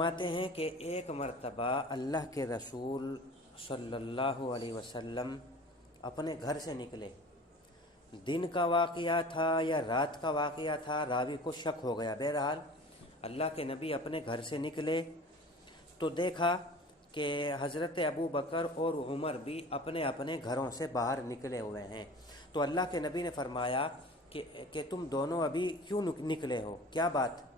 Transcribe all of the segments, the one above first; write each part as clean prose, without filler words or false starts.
فرماتے ہیں کہ ایک مرتبہ اللہ کے رسول صلی اللہ علیہ وسلم اپنے گھر سے نکلے. دن کا واقعہ تھا یا رات کا واقعہ تھا، راوی کو شک ہو گیا. بہرحال اللہ کے نبی اپنے گھر سے نکلے تو دیکھا کہ حضرت ابو بکر اور عمر بھی اپنے اپنے گھروں سے باہر نکلے ہوئے ہیں. تو اللہ کے نبی نے فرمایا کہ تم دونوں ابھی کیوں نکلے ہو، کیا بات؟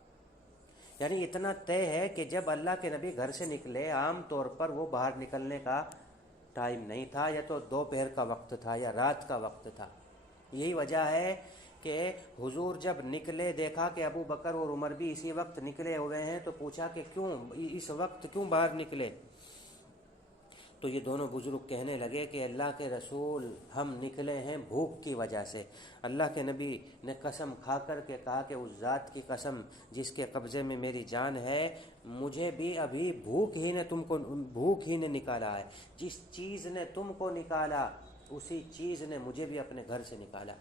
یعنی اتنا طے ہے کہ جب اللہ کے نبی گھر سے نکلے عام طور پر وہ باہر نکلنے کا ٹائم نہیں تھا، یا تو دوپہر کا وقت تھا یا رات کا وقت تھا. یہی وجہ ہے کہ حضور جب نکلے دیکھا کہ ابو بکر اور عمر بھی اسی وقت نکلے ہوئے ہیں تو پوچھا کہ کیوں اس وقت کیوں باہر نکلے؟ تو یہ دونوں بزرگ کہنے لگے کہ اللہ کے رسول ہم نکلے ہیں بھوک کی وجہ سے. اللہ کے نبی نے قسم کھا کر کے کہا کہ اس ذات کی قسم جس کے قبضے میں میری جان ہے، مجھے بھی ابھی بھوک ہی نے نکالا ہے. جس چیز نے تم کو نکالا اسی چیز نے مجھے بھی اپنے گھر سے نکالا.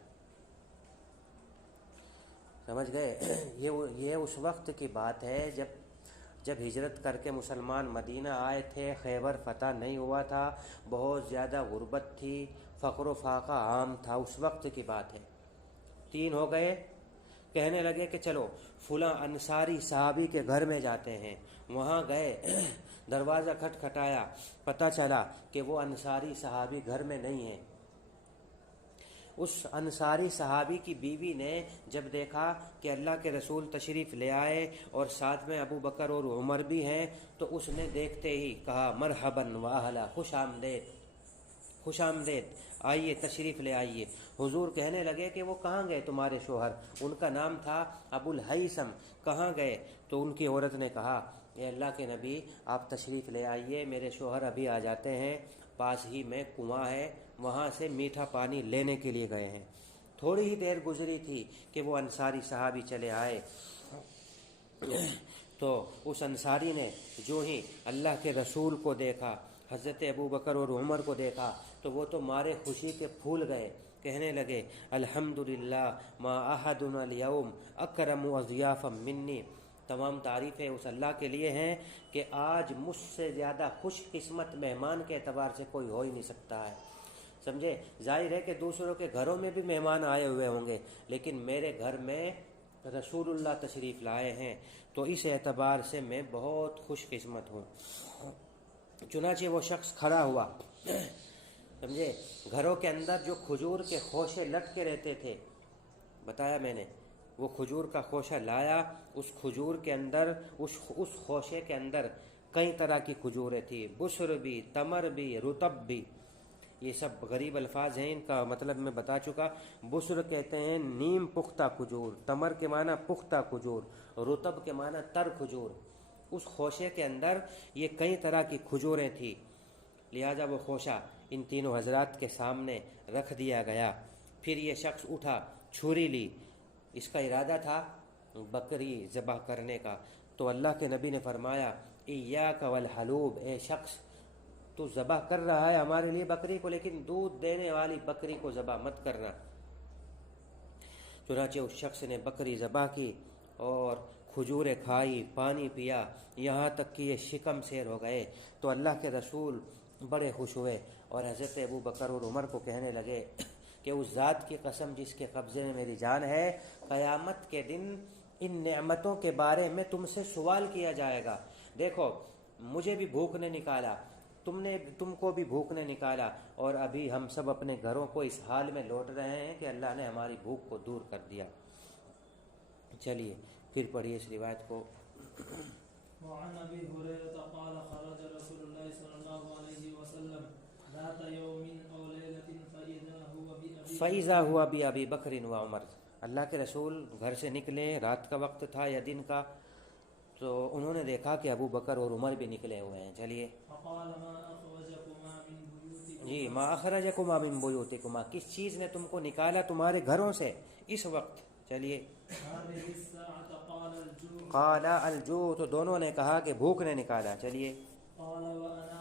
سمجھ گئے؟ یہ اس وقت کی بات ہے جب ہجرت کر کے مسلمان مدینہ آئے تھے، خیبر فتح نہیں ہوا تھا، بہت زیادہ غربت تھی، فقر و فاقہ عام تھا. اس وقت کی بات ہے. 3 ہو گئے. کہنے لگے کہ چلو فلاں انصاری صحابی کے گھر میں جاتے ہیں. وہاں گئے، دروازہ کھٹکھٹایا، پتہ چلا کہ وہ انصاری صحابی گھر میں نہیں ہیں. اس انصاری صحابی کی بیوی نے جب دیکھا کہ اللہ کے رسول تشریف لے آئے اور ساتھ میں ابو بکر اور عمر بھی ہیں، تو اس نے دیکھتے ہی کہا مرحباً و اہلا، خوش آمدید، آئیے تشریف لے آئیے. حضور کہنے لگے کہ وہ کہاں گئے تمہارے شوہر؟ ان کا نام تھا ابو الہیثم. کہاں گئے؟ تو ان کی عورت نے کہا اے اللہ کے نبی آپ تشریف لے آئیے، میرے شوہر ابھی آ جاتے ہیں، پاس ہی میں کنواں ہے، وہاں سے میٹھا پانی لینے کے لیے گئے ہیں. تھوڑی ہی دیر گزری تھی کہ وہ انصاری صحابی چلے آئے. تو اس انصاری نے جو ہی اللہ کے رسول کو دیکھا، حضرت ابو بکر اور عمر کو دیکھا، تو وہ تو مارے خوشی کے پھول گئے. کہنے لگے الحمدللہ ما احدنا اليوم اکرم اضیافا منی. تمام تعریفیں اس اللہ کے لیے ہیں کہ آج مجھ سے زیادہ خوش قسمت مہمان کے اعتبار سے کوئی ہو ہی نہیں سکتا ہے. سمجھے؟ ظاہر ہے کہ دوسروں کے گھروں میں بھی مہمان آئے ہوئے ہوں گے، لیکن میرے گھر میں رسول اللہ تشریف لائے ہیں، تو اس اعتبار سے میں بہت خوش قسمت ہوں. چنانچہ وہ شخص کھڑا ہوا. سمجھے؟ گھروں کے اندر جو کھجور کے خوشے لٹکے رہتے تھے، بتایا میں نے، وہ کھجور کا خوشہ لایا. اس کھجور کے اندر اس خوشے کے اندر کئی طرح کی کھجوریں تھیں، بسر بھی، تمر بھی، رطب بھی. یہ سب غریب الفاظ ہیں، ان کا مطلب میں بتا چکا. بسر کہتے ہیں نیم پختہ کھجور، تمر کے معنی پختہ کھجور، رطب کے معنی تر کھجور. اس خوشے کے اندر یہ کئی طرح کی کھجوریں تھیں. لہذا وہ خوشہ ان تینوں حضرات کے سامنے رکھ دیا گیا. پھر یہ شخص اٹھا، چھری لی. اس کا ارادہ تھا بکری ذبح کرنے کا. تو اللہ کے نبی نے فرمایا ایاک والحلوب، اے شخص تو ذبح کر رہا ہے ہمارے لیے بکری کو، لیکن دودھ دینے والی بکری کو ذبح مت کرنا. چنانچہ اس شخص نے بکری ذبح کی اور کھجوریں کھائی، پانی پیا، یہاں تک کہ یہ شکم سیر ہو گئے. تو اللہ کے رسول بڑے خوش ہوئے اور حضرت ابو بکر اور عمر کو کہنے لگے کہ اس ذات کی قسم جس کے قبضے میں میری جان ہے، قیامت کے دن ان نعمتوں کے بارے میں تم سے سوال کیا جائے گا. دیکھو مجھے بھی بھوک نے نکالا، تم کو بھی بھوک نے نکالا، اور ابھی ہم سب اپنے گھروں کو اس حال میں لوٹ رہے ہیں کہ اللہ نے ہماری بھوک کو دور کر دیا. چلیے پھر پڑھیے اس روایت کو. وعن ابي هريره قال خرج رسول الله صلى الله عليه وسلم ذات يوم او ليله فاذا هو بابي بکر و عمر. اللہ کے رسول گھر سے نکلے، رات کا وقت تھا یا دن کا، تو انہوں نے دیکھا کہ ابو بکر اور عمر بھی نکلے ہوئے ہیں. چلیے. فقال ما اخرجكما من بيوتكما. جی ما اخرجكما من بيوتكما، کس چیز نے تم کو نکالا تمہارے گھروں سے اس وقت؟ چلیے. قال الجوع، تو دونوں نے کہا کہ بھوک نے نکالا. چلیے. قال وانا